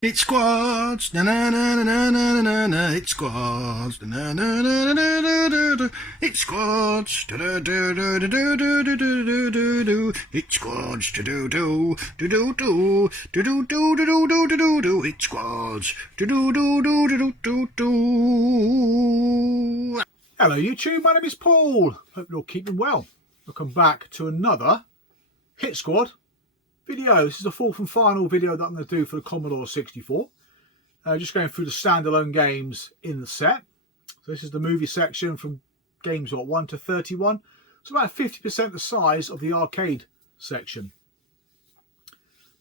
It squads, na na na na na na na na. It squads, na na na na na na na. It squads, da da da da da da da da da da da. It squads, da do do do do do do do do do do do do do. It squads, da do do do do do do. Hello YouTube, my name is Paul. Hope you're all keeping well. Welcome back to another Hit Squad video. This is the fourth and final video that I'm going to do for the Commodore 64. Just going through the standalone games in the set. So this is the movie section from games 1 to 31. It's about 50% the size of the arcade section.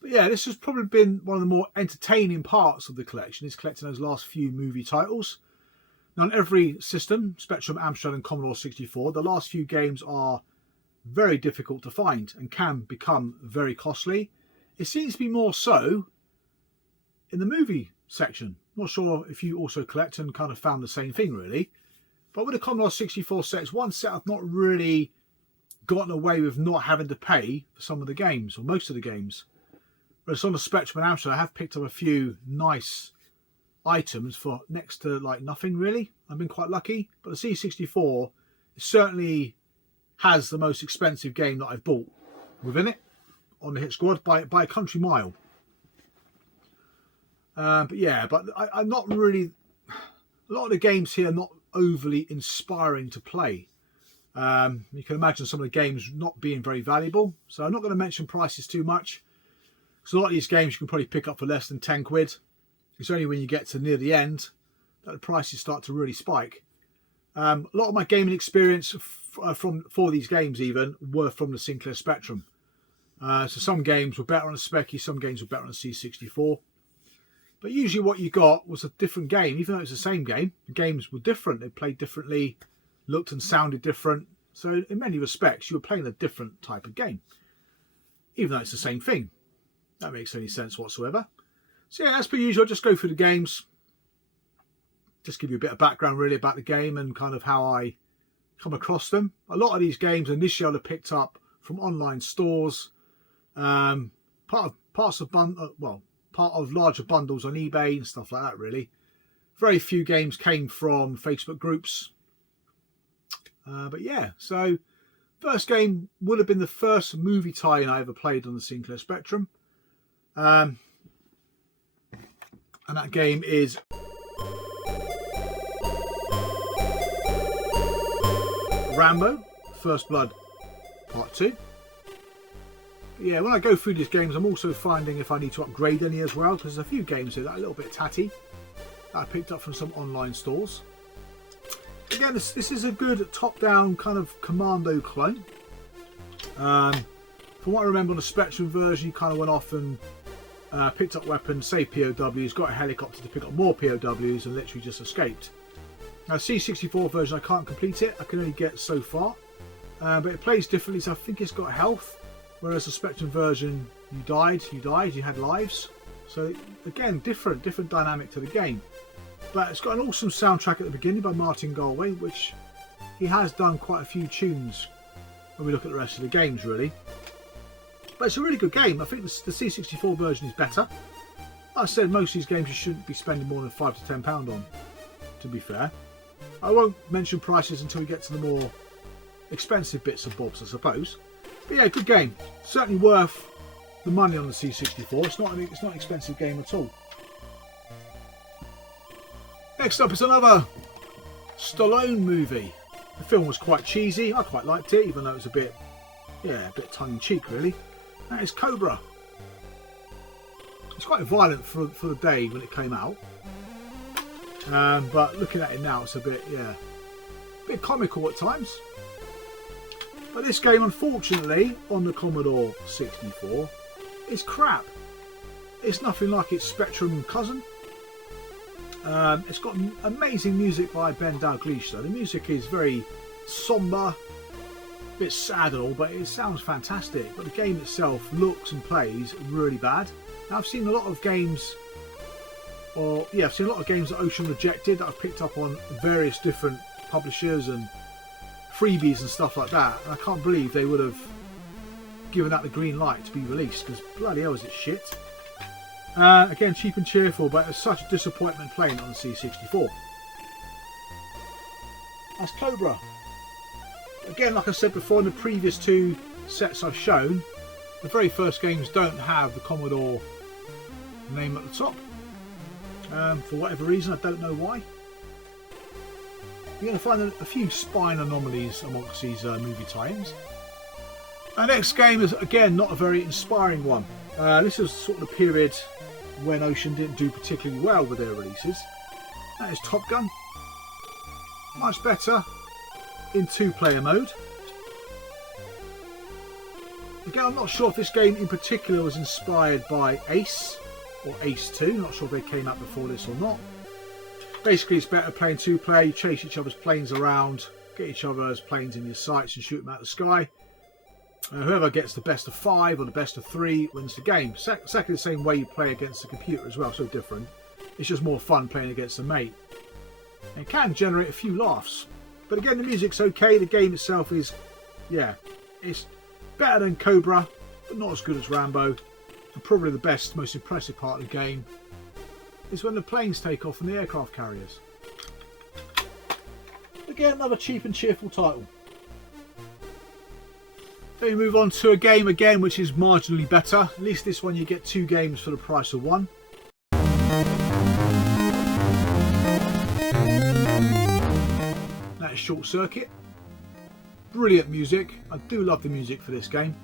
But yeah, this has probably been one of the more entertaining parts of the collection, is collecting those last few movie titles. Now on every system, Spectrum, Amstrad and Commodore 64, the last few games are very difficult to find and can become very costly. It seems to be more so in the movie section. Not sure if you also collect and kind of found the same thing really. But with the Commodore 64 set, it's one set I've not really gotten away with not having to pay for some of the games, or most of the games. Whereas on the Spectrum and Amstrad, I have picked up a few nice items for next to like nothing really. I've been quite lucky. But the C64 certainly has the most expensive game that I've bought within it on the Hit Squad by a country mile. But yeah, I'm not really, a lot of the games here are not overly inspiring to play. You can imagine some of the games not being very valuable, so I'm not going to mention prices too much, because a lot of these games you can probably pick up for less than 10 quid. It's only when you get to near the end that the prices start to really spike. A lot of my gaming experience for these games even were from the Sinclair Spectrum. So some games were better on a Speccy, some games were better on a C64. But usually what you got was a different game, even though it's the same game. The games were different, they played differently, looked and sounded different. So in many respects, you were playing a different type of game, even though it's the same thing. That makes any sense whatsoever. So yeah, as per usual, I'll just go through the games. Just give you a bit of background really about the game and kind of how I come across them. A lot of these games initially I picked up from online stores, part of larger bundles on eBay and stuff like that really. Very few games came from Facebook groups. But yeah, so first game would have been the first movie tie-in I ever played on the Sinclair Spectrum. And that game is Rambo, First Blood Part 2. But yeah, when I go through these games, I'm also finding if I need to upgrade any as well, because there's a few games here that are a little bit tatty that I picked up from some online stores. Again, this is a good top-down kind of Commando clone. From what I remember on the Spectrum version, you kind of went off and picked up weapons, saved POWs, got a helicopter to pick up more POWs and literally just escaped. Now C64 version I can't complete it, I can only get so far, but it plays differently, so I think it's got health, whereas the Spectrum version you died, you had lives. So again, different dynamic to the game. But it's got an awesome soundtrack at the beginning by Martin Galway, which he has done quite a few tunes when we look at the rest of the games really. But it's a really good game. I think the C64 version is better. Like I said, most of these games you shouldn't be spending more than £5 to £10 on, to be fair. I won't mention prices until we get to the more expensive bits and bobs, I suppose. But yeah, good game. Certainly worth the money on the C64. It's not an expensive game at all. Next up is another Stallone movie. The film was quite cheesy. I quite liked it, even though it was a bit tongue-in-cheek really. That is Cobra. It's quite violent for the day when it came out. But looking at it now, it's a bit comical at times. But this game, unfortunately, on the Commodore 64, is crap. It's nothing like its Spectrum cousin. It's got amazing music by Ben Dalglish, though. The music is very somber, a bit sad and all, but it sounds fantastic. But the game itself looks and plays really bad. Now, I've seen a lot of games, I've seen a lot of games that Ocean rejected that I've picked up on various different publishers and freebies and stuff like that. And I can't believe they would have given that the green light to be released, because bloody hell is it shit. Again, cheap and cheerful, but it's such a disappointment playing it on the C64. That's Cobra. Again, like I said before in the previous two sets I've shown, the very first games don't have the Commodore name at the top. For whatever reason, I don't know why. You're going to find a few spine anomalies amongst these movie tie-ins. Our next game is, again, not a very inspiring one. This is sort of the period when Ocean didn't do particularly well with their releases. That is Top Gun. Much better in two-player mode. Again, I'm not sure if this game in particular was inspired by Ace or Ace 2. Not sure if they came out before this or not. Basically, it's better playing two-player. You chase each other's planes around, get each other's planes in your sights and shoot them out of the sky. Whoever gets the best of 5 or the best of 3 wins the game. Exactly the same way you play against the computer as well, so different. It's just more fun playing against a mate. It can generate a few laughs. But again, the music's okay. The game itself is, yeah, it's better than Cobra, but not as good as Rambo. And probably the best, most impressive part of the game is when the planes take off from the aircraft carriers. Again, another cheap and cheerful title. Then we move on to a game again which is marginally better. At least this one you get 2 games for the price of 1. That is Short Circuit. Brilliant music. I do love the music for this game.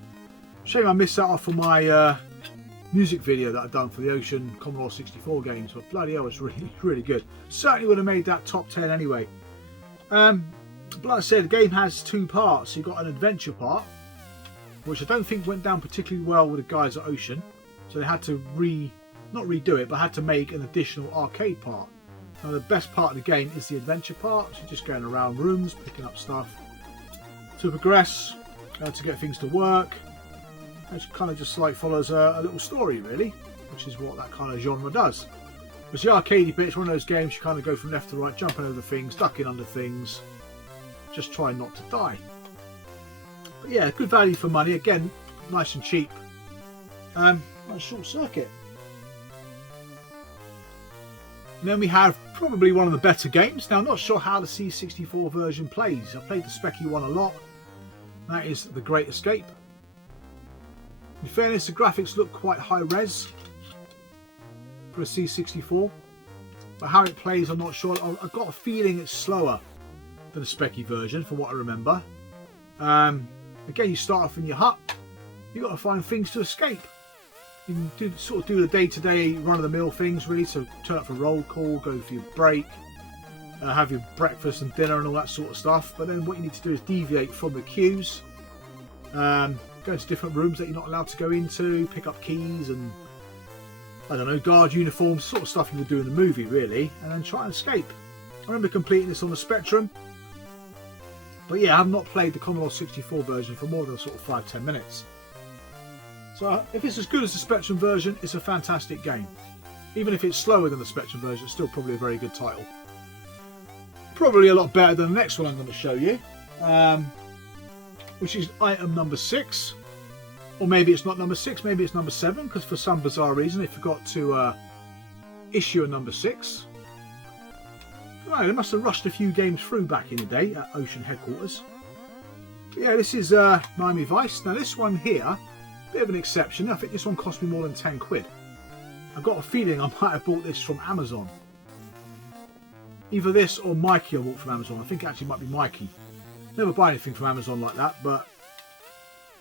Shame I missed that off on my music video that I've done for the Ocean Commodore 64 games, but bloody hell, it's really good. Certainly would have made that top 10 anyway. But like I said, the game has 2 parts. You've got an adventure part, which I don't think went down particularly well with the guys at Ocean, so they had to not redo it, but had to make an additional arcade part. Now the best part of the game is the adventure part, so you're just going around rooms, picking up stuff to progress, to get things to work. It kind of just like follows a little story really, which is what that kind of genre does. But the arcadey bit, it's one of those games you kind of go from left to right, jumping over things, ducking under things, just trying not to die. But yeah, good value for money. Again, nice and cheap. Nice Short Circuit. And then we have probably one of the better games. Now, I'm not sure how the C64 version plays. I played the Specky one a lot. That is The Great Escape. In fairness, the graphics look quite high res for a C64. But how it plays, I'm not sure. I've got a feeling it's slower than the Specky version, from what I remember. Again, you start off in your hut. You've got to find things to escape. You can sort of do the day-to-day run-of-the-mill things, really. So turn up for roll call, go for your break, have your breakfast and dinner and all that sort of stuff. But then what you need to do is deviate from the queues. Go into different rooms that you're not allowed to go into, pick up keys and, I don't know, guard uniforms, sort of stuff you would do in the movie, really. And then try and escape. I remember completing this on the Spectrum. But yeah, I have not played the Commodore 64 version for more than sort of 5-10 minutes. So if it's as good as the Spectrum version, it's a fantastic game. Even if it's slower than the Spectrum version, it's still probably a very good title. Probably a lot better than the next one I'm going to show you, which is item number 6. Or maybe it's not number 6, maybe it's number 7, because for some bizarre reason they forgot to issue a number 6. Right, they must have rushed a few games through back in the day at Ocean headquarters. But yeah, this is Miami Vice. Now this one here, bit of an exception. I think this one cost me more than 10 quid. I've got a feeling I might have bought this from Amazon. Either this or Mikey I bought from Amazon. I think it actually might be Mikey. Never buy anything from Amazon like that, but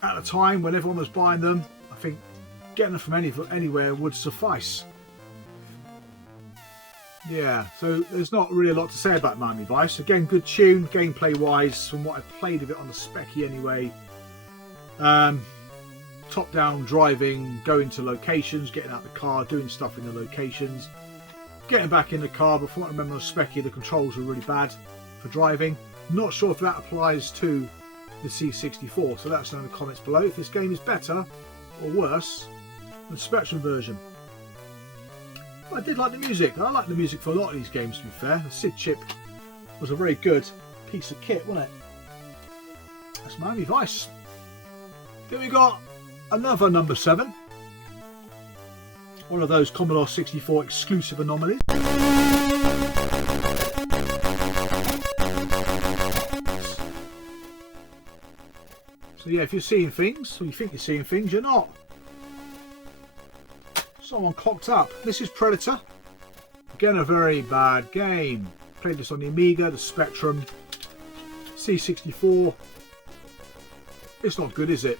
at the time when everyone was buying them, I think getting them from anywhere would suffice. Yeah, so there's not really a lot to say about Miami Vice. Again, good tune, gameplay wise, from what I've played of it on the Specky anyway. Top down driving, going to locations, getting out the car, doing stuff in the locations, getting back in the car. But from what I remember on the Specky, the controls were really bad for driving. Not sure if that applies to the C64, so let us know in the comments below if this game is better or worse than the Spectrum version. But I did like the music. I like the music for a lot of these games, to be fair. The SID chip was a very good piece of kit, wasn't it? That's Miami Vice. Then we got another number 7. One of those Commodore 64 exclusive anomalies. So yeah, if you're seeing things, or you think you're seeing things, you're not. Someone clocked up. This is Predator. Again, a very bad game. Played this on the Amiga, the Spectrum, C64. It's not good, is it?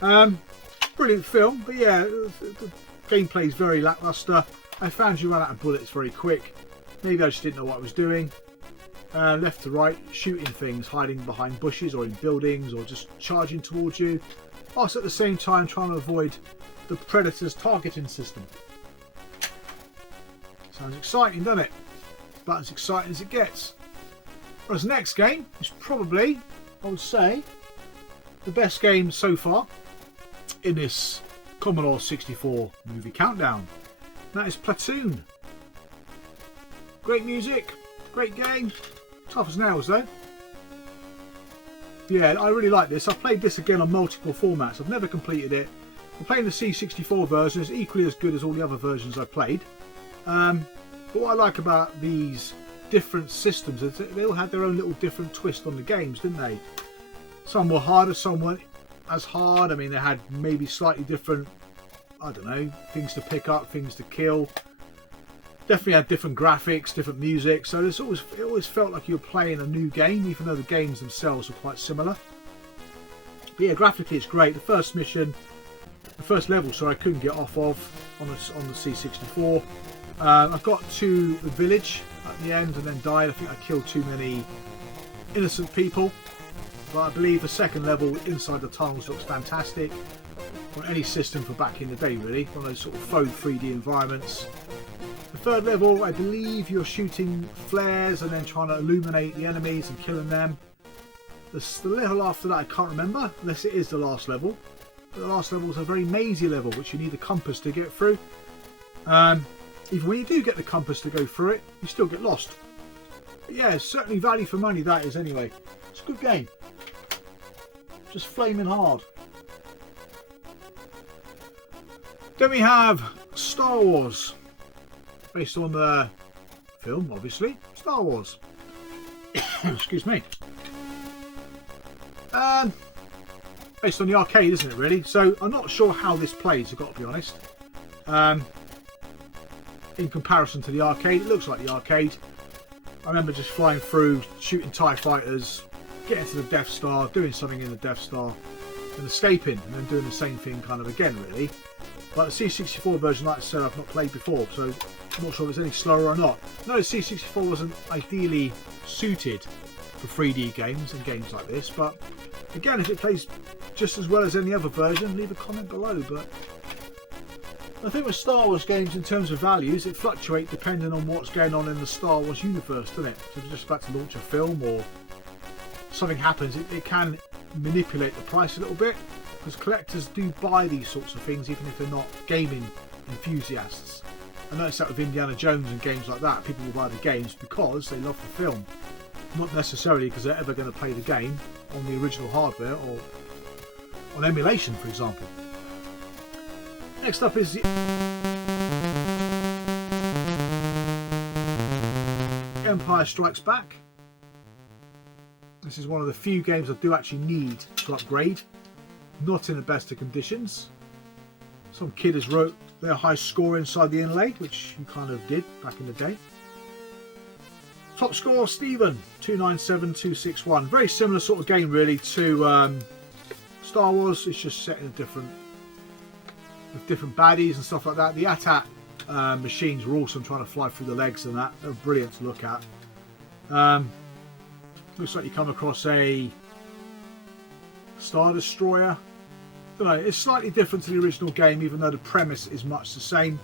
Brilliant film, but yeah, the gameplay is very lackluster. I found you run out of bullets very quick. Maybe I just didn't know what I was doing. Left to right, shooting things, hiding behind bushes or in buildings, or just charging towards you, whilst at the same time trying to avoid the Predator's targeting system. Sounds exciting, doesn't it? About as exciting as it gets. Whereas the next game is probably, I would say, the best game so far in this Commodore 64 movie countdown. That is Platoon. Great music, great game, tough as nails though. Yeah, I really like this. I've played this again on multiple formats. I've never completed it. I'm playing the C64 version. It's equally as good as all the other versions I've played. But what I like about these different systems is they all had their own little different twist on the games, didn't they? Some were harder, some weren't as hard. I mean, they had maybe slightly different, I don't know, things to pick up, things to kill. Definitely had different graphics, different music. So it always felt like you were playing a new game, even though the games themselves were quite similar. But yeah, graphically it's great. The first level, sorry, I couldn't get off of on the C64. I got to the village at the end and then died. I think I killed too many innocent people. But I believe the second level inside the tunnels looks fantastic. On any system for back in the day, really. One of those sort of faux 3D environments. The third level, I believe you're shooting flares and then trying to illuminate the enemies and killing them. The level after that I can't remember, unless it is the last level. But the last level is a very mazy level, which you need a compass to get through. Even when you do get the compass to go through it, you still get lost. But yeah, it's certainly value for money, that is anyway. It's a good game. Just flaming hard. Then we have Star Wars. Based on the film, obviously. Star Wars. Excuse me. Based on the arcade, isn't it, really? So I'm not sure how this plays, I've got to be honest. In comparison to the arcade, it looks like the arcade. I remember just flying through, shooting TIE fighters, getting to the Death Star, doing something in the Death Star, and escaping, and then doing the same thing kind of again, really. But the C64 version, like I said, I've not played before, so I'm not sure if it's any slower or not. No, the C64 wasn't ideally suited for 3D games and games like this, but again, if it plays just as well as any other version, leave a comment below. But I think with Star Wars games, in terms of values, it fluctuates depending on what's going on in the Star Wars universe, doesn't it? So if you're just about to launch a film or something happens, it can manipulate the price a little bit, because collectors do buy these sorts of things even if they're not gaming enthusiasts. I noticed that with Indiana Jones and games like that. People will buy the games because they love the film, not necessarily because they're ever going to play the game on the original hardware or on emulation, for example. Next up is the Empire Strikes Back. This is one of the few games I do actually need to upgrade. Not in the best of conditions. Some kid has wrote their high score inside the inlay, which you kind of did back in the day. Top score, Stephen, 297261. Very similar sort of game really to Star Wars. It's just set in a different, with different baddies and stuff like that. The AT-AT machines were awesome, trying to fly through the legs and that. They're brilliant to look at. Looks like you come across a Star Destroyer. I don't know, it's slightly different to the original game, even though the premise is much the same.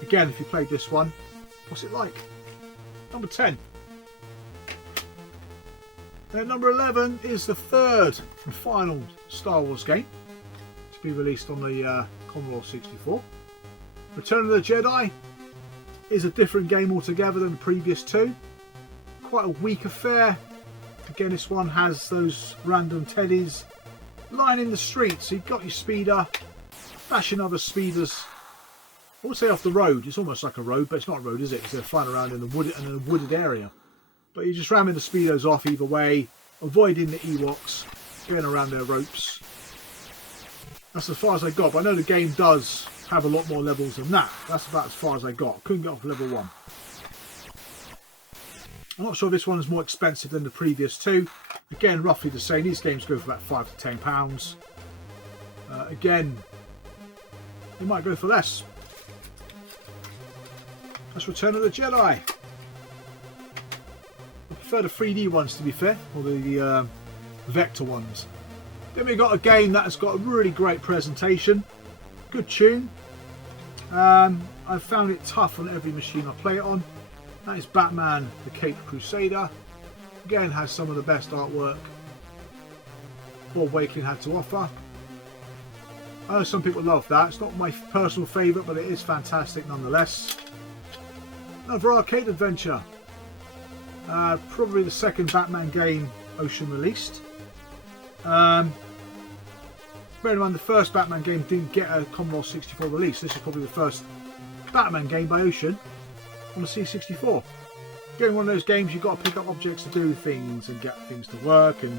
Again, if you played this one, what's it like? Number 10. Then number 11 is the third and final Star Wars game to be released on the Commodore 64. Return of the Jedi is a different game altogether than the previous two. Quite a weak affair. Again, this one has those random teddies lining the streets. So you've got your speeder, bashing other speeders I would say off the road. It's almost like a road, but it's not a road, is it? Because they're flying around in a wooded area. But you're just ramming the speedos off either way, avoiding the Ewoks, going around their ropes. That's as far as I got, but I know the game does have a lot more levels than that. That's about as far as I got. Couldn't get off level 1. I'm not sure if this one is more expensive than the previous two. Again, roughly the same. These games go for about £5 to £10. Again, you might go for less. That's Return of the Jedi. I prefer the 3D ones, to be fair, or the vector ones. Then we got a game that has got a really great presentation, good tune. I've found it tough on every machine I play it on. That is Batman the Caped Crusader. Again, has some of the best artwork Bob Wakeling had to offer. I know some people love that. It's not my personal favourite, but it is fantastic nonetheless. Another arcade adventure. Probably the second Batman game Ocean released. Bearing in mind the first Batman game didn't get a Commodore 64 release. This is probably the first Batman game by Ocean on the C64. Again, one of those games you've got to pick up objects to do things and get things to work and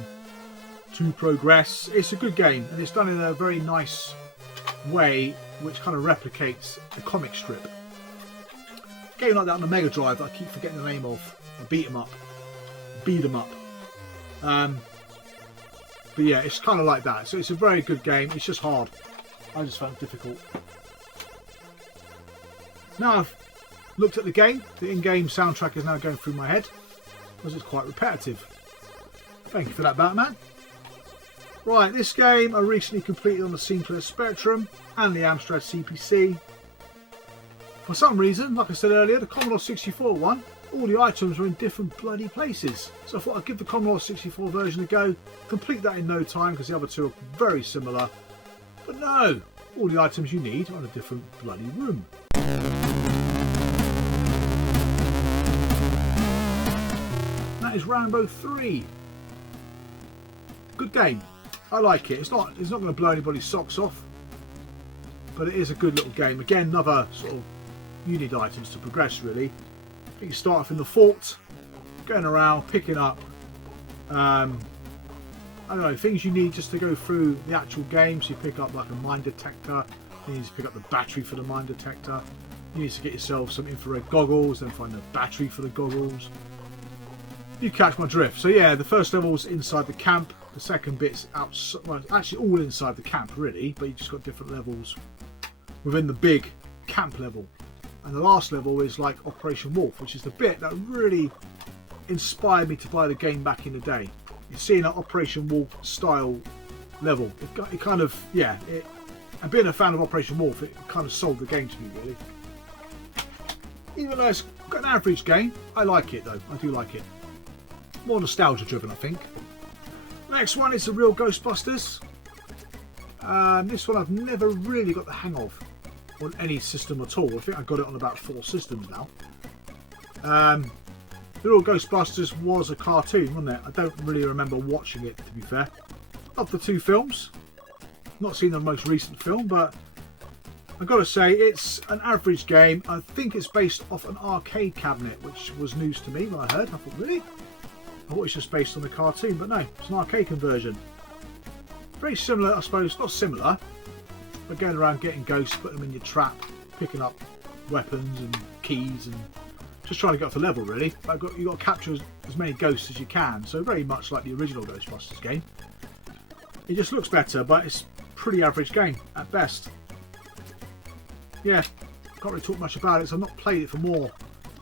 to progress. It's a good game, and it's done in a very nice way which kind of replicates the comic strip. A game like that on the Mega Drive that I keep forgetting the name of. Beat 'em up. But yeah, it's kind of like that. So it's a very good game. It's just hard. I just found it difficult. Now I've looked at the game. The in-game soundtrack is now going through my head because it's quite repetitive. Thank you for that, Batman. Right, this game I recently completed on the Sinclair Spectrum and the Amstrad CPC. For some reason, like I said earlier, the Commodore 64 one, all the items are in different bloody places. So I thought I'd give the Commodore 64 version a go, complete that in no time because the other two are very similar. But no, all the items you need are in a different bloody room. That is Rambo 3. Good game. I like it. It's not going to blow anybody's socks off, but it is a good little game. Again, another sort of you need items to progress really. You can start off in the fort, going around, picking up I don't know, things you need just to go through the actual game. So you pick up like a mine detector, you need to pick up the battery for the mine detector, you need to get yourself some infrared goggles, then find the battery for the goggles. You catch my drift. So yeah, the first level's inside the camp, the second bit's outside, well, actually all inside the camp really, but you just got different levels within the big camp level. And the last level is like Operation Wolf, which is the bit that really inspired me to buy the game back in the day. You're seeing an Operation Wolf style level. It kind of, yeah, and being a fan of Operation Wolf, it kind of sold the game to me really. Even though it's got an average game, I like it though. I do like it. More nostalgia driven, I think. Next one is the real Ghostbusters. This one I've never really got the hang of on any system at all. I think I got it on about 4 systems now. The real Ghostbusters was a cartoon, wasn't it? I don't really remember watching it, to be fair. Of the 2 films, not seen the most recent film, but I've got to say it's an average game. I think it's based off an arcade cabinet, which was news to me when I heard. I thought, really? I thought it's just based on the cartoon, but no, it's an arcade conversion. Very similar, I suppose, not similar, but going around getting ghosts, putting them in your trap, picking up weapons and keys, and just trying to get off the level really. But you've got to capture as many ghosts as you can, so very much like the original Ghostbusters game. It just looks better, but it's a pretty average game at best. Yeah, can't really talk much about it, so I've not played it for more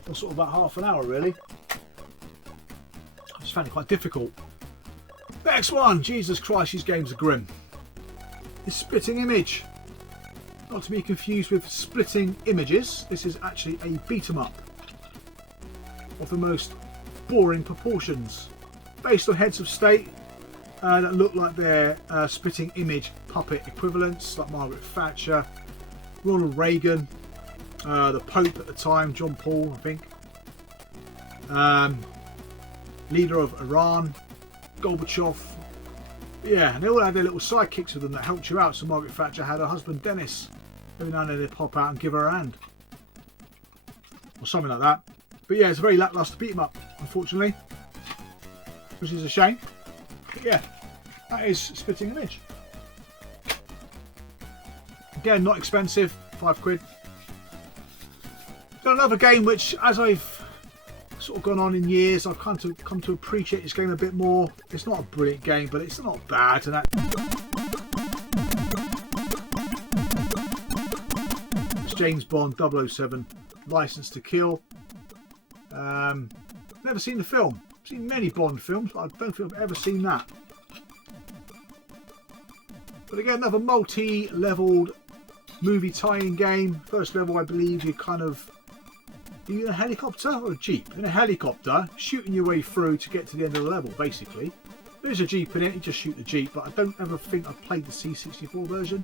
than sort of about half an hour really. I just found it quite difficult. Next one, Jesus Christ, these games are grim. It's Splitting Image. Not to be confused with Splitting Images. This is actually a beat 'em up of the most boring proportions, based on heads of state that look like they're Splitting Image puppet equivalents, like Margaret Thatcher, Ronald Reagan, the Pope at the time, John Paul, I think, leader of Iran, Gorbachev. Yeah, and they all had their little sidekicks with them that helped you out. So Margaret Thatcher had her husband Dennis, Every now and then they pop out and give her a hand. Or something like that. But yeah, it's a very lacklustre beat 'em up, unfortunately. Which is a shame. But yeah, that is Spitting Image. Again, not expensive, £5. Got another game which, as I've sort of gone on in years, I've come to appreciate this game a bit more. It's not a brilliant game, but it's not bad. And it's James Bond 007, License to Kill. Never seen the film. I've seen many Bond films, but I don't think I've ever seen that. But again, another multi-leveled movie tie-in game. First level, I believe you're in a helicopter or a jeep? In a helicopter, shooting your way through to get to the end of the level, basically. There's a jeep in it, you just shoot the jeep, but I don't ever think I've played the C64 version.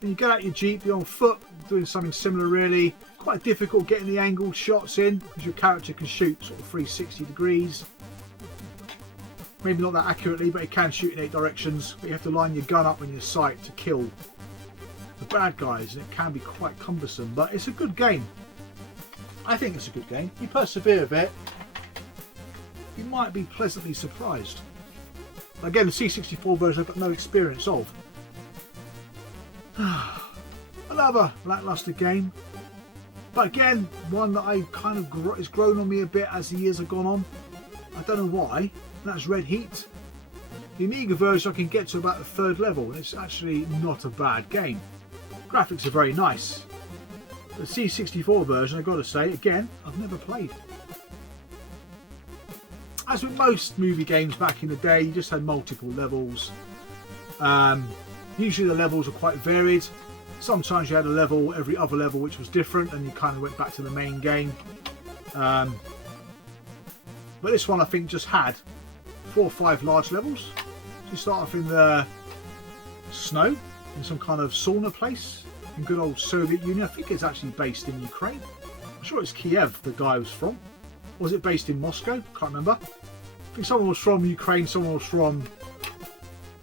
And you get out your jeep, you're on foot, doing something similar really. Quite difficult getting the angled shots in, because your character can shoot sort of 360 degrees. Maybe not that accurately, but it can shoot in 8 directions. But you have to line your gun up in your sight to kill the bad guys, and it can be quite cumbersome, but it's a good game. I think it's a good game. You persevere a bit, you might be pleasantly surprised. Again, the C64 version I've got no experience of. Another lacklustre game, but again, one that I kind of has grown on me a bit as the years have gone on. I don't know why. And that's Red Heat. The Amiga version I can get to about the 3rd level, and it's actually not a bad game. Graphics are very nice. The C64 version, I've got to say, again, I've never played. As with most movie games back in the day, you just had multiple levels. Usually the levels are quite varied. Sometimes you had a level every other level which was different, and you kind of went back to the main game. But this one I think just had 4 or 5 large levels. So you start off in the snow, in some kind of sauna place in good old Soviet Union. I think it's actually based in Ukraine. I'm sure it's Kiev the guy was from. Or was it based in Moscow? Can't remember. I think someone was from Ukraine, someone was from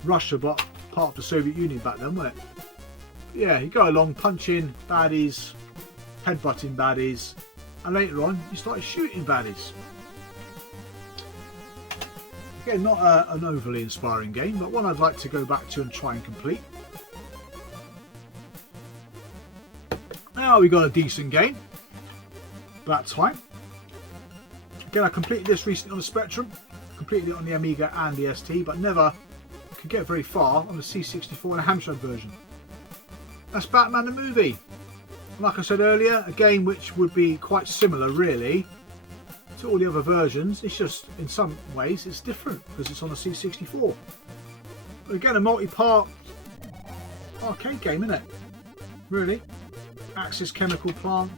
Russia, but part of the Soviet Union back then, wasn't it? But yeah, you go along punching baddies, headbutting baddies, and later on you start shooting baddies. Again, not an overly inspiring game, but one I'd like to go back to and try and complete. Now we got a decent game. About time. Again, I completed this recently on the Spectrum. Completed it on the Amiga and the ST, but never could get very far on the C64 and a Amstrad version. That's Batman the movie. Like I said earlier, a game which would be quite similar, really, to all the other versions. It's just, in some ways, it's different because it's on a C64. But again, a multi-part arcade game, isn't it? Really. Axis chemical plant,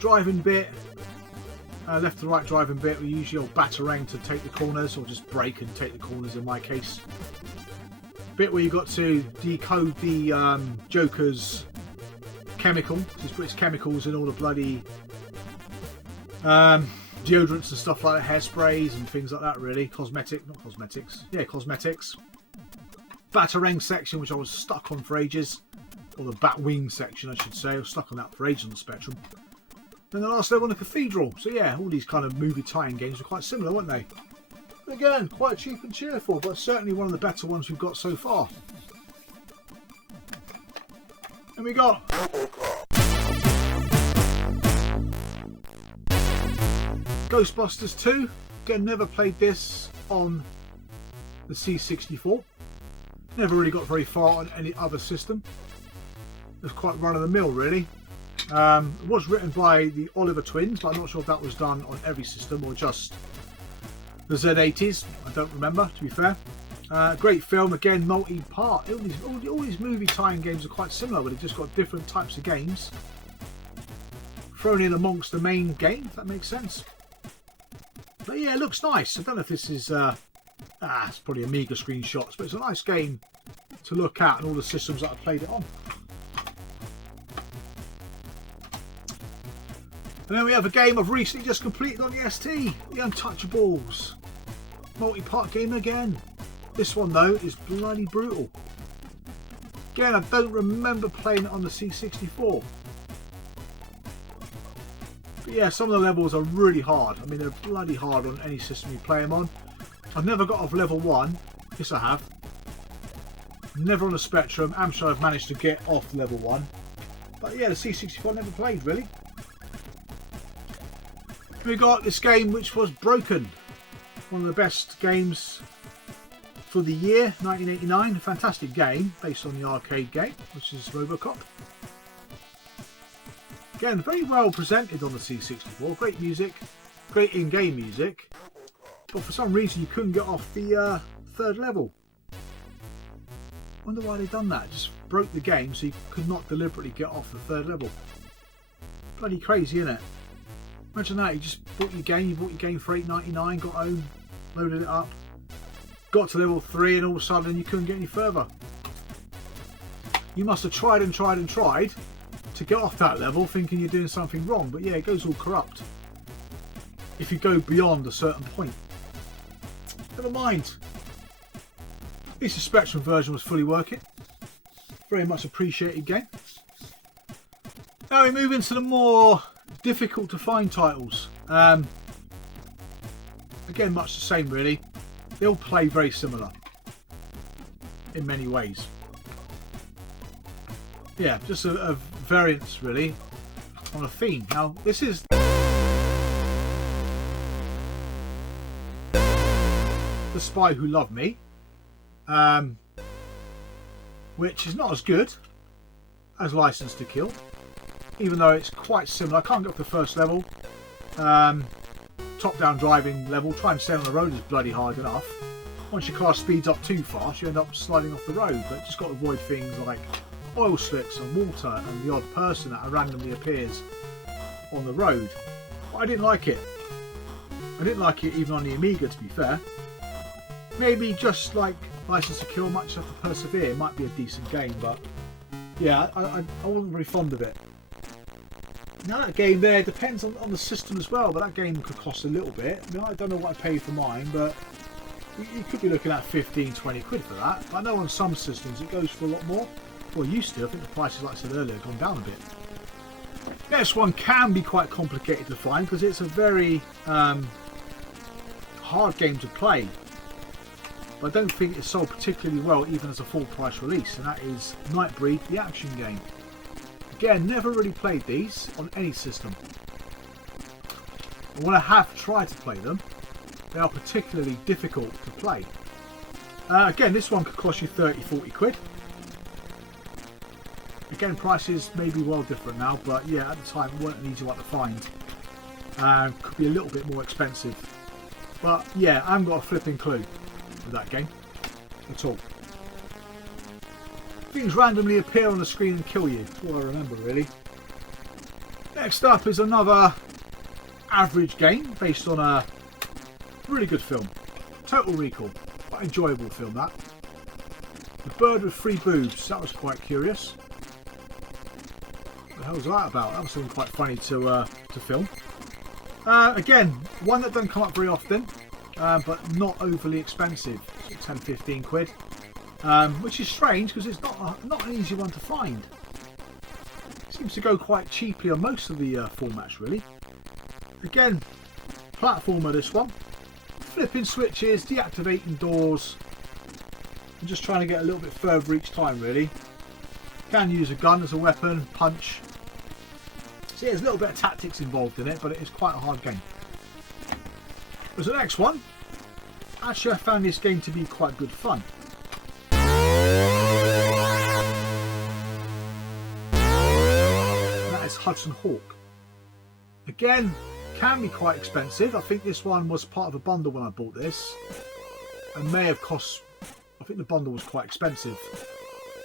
driving bit, left to right driving bit. We use the old batarang to take the corners, or just brake and take the corners in my case. Bit where you got to decode the Joker's chemical. Just put his chemicals in all the bloody deodorants and stuff like that, hairsprays and things like that, really. Cosmetics. Yeah, cosmetics. Batarang section, which I was stuck on for ages. Or the Batwing section, I should say. I was stuck on that for ages on the Spectrum. Then the last level on the Cathedral. So yeah, all these kind of movie tie-in games were quite similar, weren't they? Again, quite cheap and cheerful, but certainly one of the better ones we've got so far. And we got Ghostbusters 2. Again, never played this on the C64. Never really got very far on any other system. It was quite run-of-the-mill, really. It was written by the Oliver twins, but I'm not sure if that was done on every system or just the Z80s. I don't remember, to be fair. Great film, again, multi-part. All these movie tie-in games are quite similar, but they've just got different types of games thrown in amongst the main game, if that makes sense. But yeah, it looks nice. I don't know if this is... it's probably Amiga screenshots, but it's a nice game to look at, and all the systems that I played it on. And then we have a game I've recently just completed on the ST, The Untouchables. Multi-part game again. This one though is bloody brutal. Again, I don't remember playing it on the C64. But yeah, some of the levels are really hard. I mean, they're bloody hard on any system you play them on. I've never got off level 1. Yes, I have. Never on the Spectrum. Amstrad I've managed to get off level 1. But yeah, the C64 I never played, really. We got this game which was broken. One of the best games for the year, 1989. A fantastic game based on the arcade game, which is Robocop. Again, very well presented on the C64. Great music, great in-game music. But for some reason you couldn't get off the third level. Wonder why they've done that. Just broke the game so you could not deliberately get off the third level. Bloody crazy, isn't it? Imagine that, you just bought your game for $8.99, got home, loaded it up, got to level 3 and all of a sudden you couldn't get any further. You must have tried and tried and tried to get off that level thinking you're doing something wrong, but yeah, it goes all corrupt if you go beyond a certain point. Never mind. At least the Spectrum version was fully working. Very much appreciated game. Now we move into the more difficult to find titles. Again, much the same really. They all play very similar in many ways. Yeah, just a variance really on a theme. Now this is The Spy Who Loved Me, which is not as good as License to Kill, even though it's quite similar. I can't get up the first level. Top down driving level, try and stay on the road is bloody hard enough. Once your car speeds up too fast you end up sliding off the road, but just got to avoid things like oil slicks and water and the odd person that randomly appears on the road. But I didn't like it. I didn't like it even on the Amiga, to be fair. Maybe just like License to Kill, much have to persevere, it might be a decent game, but yeah, I wasn't very fond of it. Now that game there depends on the system as well, but that game could cost a little bit. I mean, I don't know what I paid for mine, but you could be looking at 15-20 quid for that. I know on some systems it goes for a lot more. Well, used to. I think the prices, like I said earlier, have gone down a bit. Next one can be quite complicated to find because it's a very hard game to play. But I don't think it's sold particularly well even as a full price release, and that is Nightbreed, the action game. Again, never really played these on any system. And when I have tried to play them, they are particularly difficult to play. Again, this one could cost you 30-40 quid. Again, prices may be well different now, but yeah, at the time it weren't an easy one to find. Could be a little bit more expensive. But yeah, I haven't got a flipping clue with that game at all. Things randomly appear on the screen and kill you. That's all I remember really. Next up is another average game based on a really good film. Total Recall. Quite enjoyable film that. The Bird with Three Boobs. That was quite curious. What the hell was that about? That was something quite funny to film. Again, one that doesn't come up very often, but not overly expensive. 10-15 quid. Which is strange because it's not an easy one to find. It seems to go quite cheaply on most of the formats really. Again, platformer this one. Flipping switches, deactivating doors. I'm just trying to get a little bit further each time really. Can use a gun as a weapon, punch. So yeah, there's a little bit of tactics involved in it, but it is quite a hard game. There's the next one. Actually, I found this game to be quite good fun. That is Hudson Hawk. Again, can be quite expensive. I think this one was part of a bundle when I bought this. And may have cost, I think the bundle was quite expensive.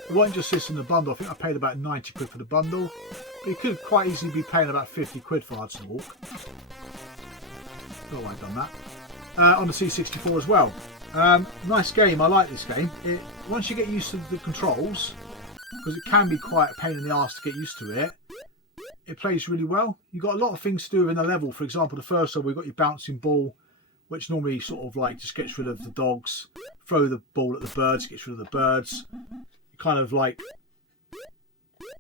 It wasn't just this in the bundle. I think I paid about 90 quid for the bundle. But you could quite easily be paying about 50 quid for Hudson Hawk. Don't know why I've done that. On the C64 as well. Nice game, I like this game. Once you get used to the controls, because it can be quite a pain in the arse to get used to it, it plays really well. You've got a lot of things to do in a level. For example, the first level, we've got your bouncing ball, which normally sort of like just gets rid of the dogs. Throw the ball at the birds, gets rid of the birds. You kind of like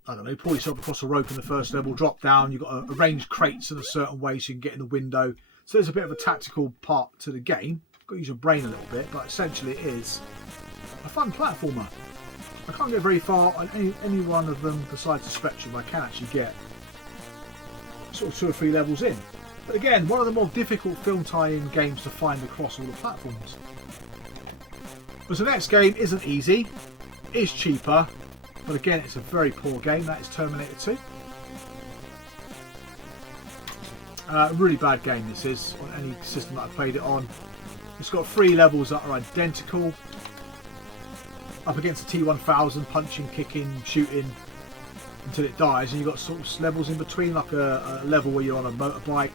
I don't know, pull yourself across a rope in the first level, drop down. You've got to arrange crates in a certain way so you can get in the window. So there's a bit of a tactical part to the game. Got to use your brain a little bit, but essentially it is a fun platformer. I can't get very far on any one of them besides the Spectrum. I can actually get sort of 2 or 3 levels in. But again, one of the more difficult film tie-in games to find across all the platforms. Because the next game isn't easy, is cheaper, but again it's a very poor game. That is Terminator 2. Really bad game this is, on any system that I played it on. It's got 3 levels that are identical. Up against the T1000, punching, kicking, shooting until it dies, and you've got sort of levels in between, like a level where you're on a motorbike,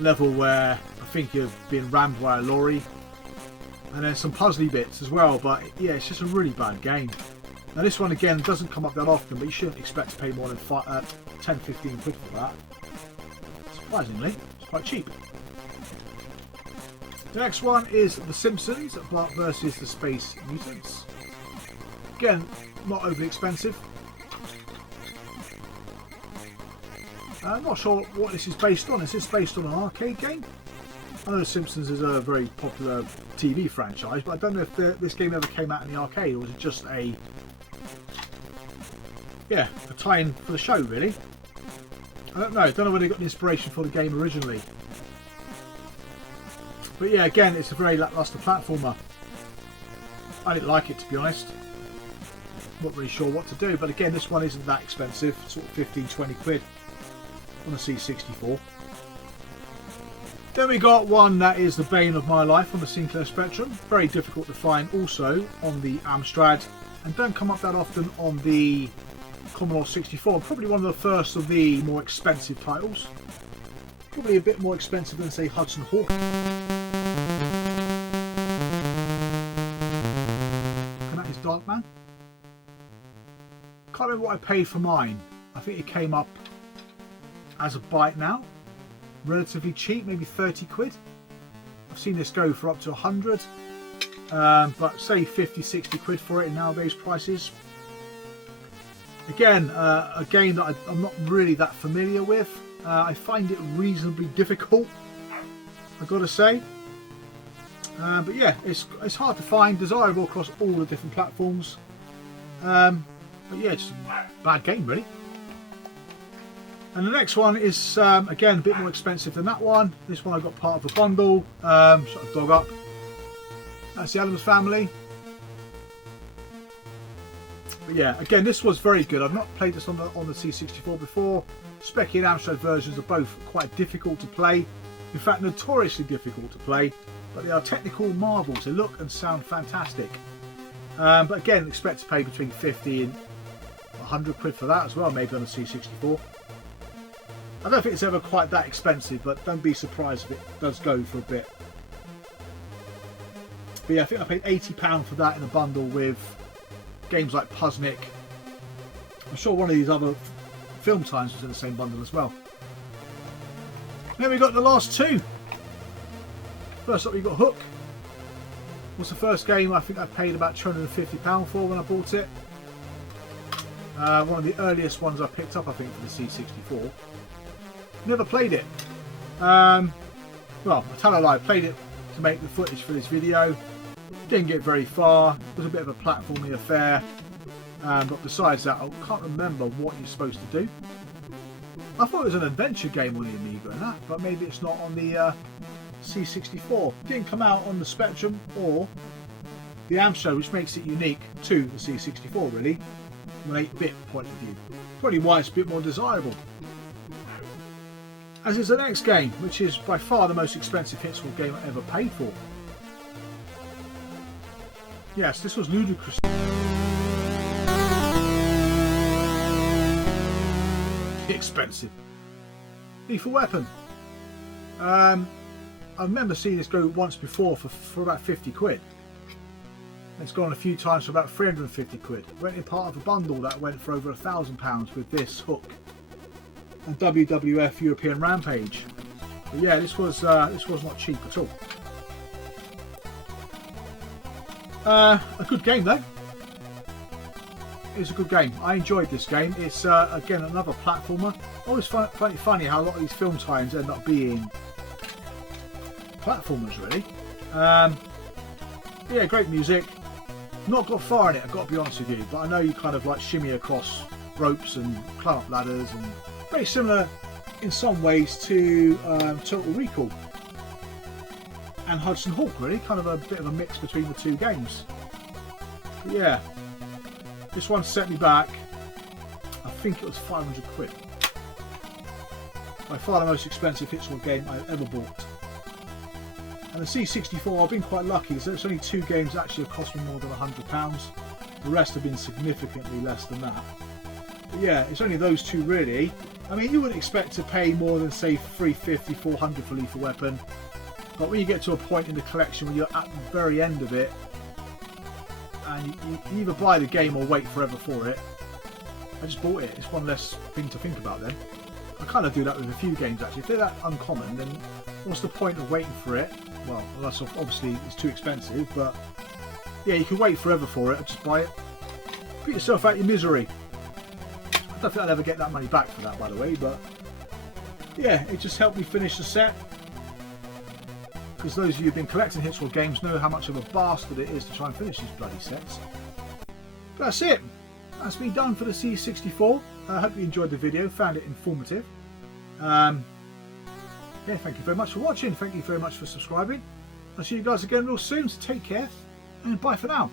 level where I think you're being rammed by a lorry, and then some puzzly bits as well. But yeah, it's just a really bad game. Now this one again doesn't come up that often, but you shouldn't expect to pay more than 10-15 quid for that. Surprisingly, it's quite cheap. The next one is The Simpsons versus the Space Mutants. Again, not overly expensive. I'm not sure what this is based on. Is this based on an arcade game? I know The Simpsons is a very popular TV franchise, but I don't know if this game ever came out in the arcade, or was it just a tie-in for the show, really? I don't know. I don't know where they got the inspiration for the game originally. But yeah, again, it's a very lackluster platformer. I didn't like it, to be honest. Not really sure what to do, but again, this one isn't that expensive, sort of 15-20 quid on a C64. Then we got one that is the bane of my life on the Sinclair Spectrum. Very difficult to find also on the Amstrad, and don't come up that often on the Commodore 64. Probably one of the first of the more expensive titles. Probably a bit more expensive than, say, Hudson Hawk. And that is Darkman. Can't remember what I paid for mine. I think it came up as a bite now. Relatively cheap, maybe 30 quid. I've seen this go for up to 100. But say 50-60 quid for it in nowadays prices. Again, a game that I'm not really that familiar with. I find it reasonably difficult, I've got to say. But yeah, it's hard to find, desirable across all the different platforms. But yeah, just a bad game, really. And the next one is, again, a bit more expensive than that one. This one I got part of a bundle. Shut the dog up. That's the Addams Family. But yeah, again, this was very good. I've not played this on the C64 before. Speccy and Amstrad versions are both quite difficult to play. In fact, notoriously difficult to play. But they are technical marvels. They look and sound fantastic. But again, expect to pay between 50 and 100 quid for that as well, maybe on a C64. I don't think it's ever quite that expensive, but don't be surprised if it does go for a bit. But yeah, I think I paid £80 for that in a bundle with games like Puzznic. I'm sure one of these other film times was in the same bundle as well. Then we got the last two. First up, we got Hook. Was the first game I think I paid about £250 for when I bought it. One of the earliest ones I picked up, I think, for the C64. Never played it. Well, I tell a lie, I played it to make the footage for this video. Didn't get very far. It was a bit of a platforming affair. But besides that, I can't remember what you're supposed to do. I thought it was an adventure game on the Amiga and that, but maybe it's not on the C64. It didn't come out on the Spectrum or the Amstrad, which makes it unique to the C64, really, from an 8-bit point of view. Probably why it's a bit more desirable. As is the next game, which is by far the most expensive Hitswell game I ever paid for. Yes, this was ludicrous. Expensive. Lethal Weapon. I remember seeing this go once before for about 50 quid. It's gone a few times for about 350 quid. Went in part of a bundle that went for over £1,000 with this, Hook, and WWF European Rampage. But yeah, this was not cheap at all. A good game though. it's a good game. I enjoyed this game. It's again another platformer. I always find it funny how a lot of these film tie-ins end up being platformers, really. Yeah, great music. Not got far in it, I've got to be honest with you, but I know you kind of like shimmy across ropes and climb up ladders, and very similar in some ways to Total Recall and Hudson Hawk, really. Kind of a bit of a mix between the two games. But yeah, this one set me back, I think it was 500 quid. By far the most expensive Hitswap game I've ever bought. And the C64, I've been quite lucky, so it's only 2 games that actually have cost me more than £100. The rest have been significantly less than that. But yeah, it's only those 2 really. I mean, you wouldn't expect to pay more than say 350, 400 for Lethal Weapon. But when you get to a point in the collection where you're at the very end of it, and you either buy the game or wait forever for it, I just bought it. It's one less thing to think about then. I kind of do that with a few games actually. If they're that uncommon, then what's the point of waiting for it? Well, that's obviously it's too expensive, but yeah, you can wait forever for it. Just buy it. Put yourself out your misery. I don't think I'll ever get that money back for that, by the way, but yeah, it just helped me finish the set. Because those of you who've been collecting Hitswap games know how much of a bastard it is to try and finish these bloody sets. But that's it. That's me done for the C64. I hope you enjoyed the video, found it informative. Yeah, thank you very much for watching. Thank you very much for subscribing. I'll see you guys again real soon, so take care and bye for now.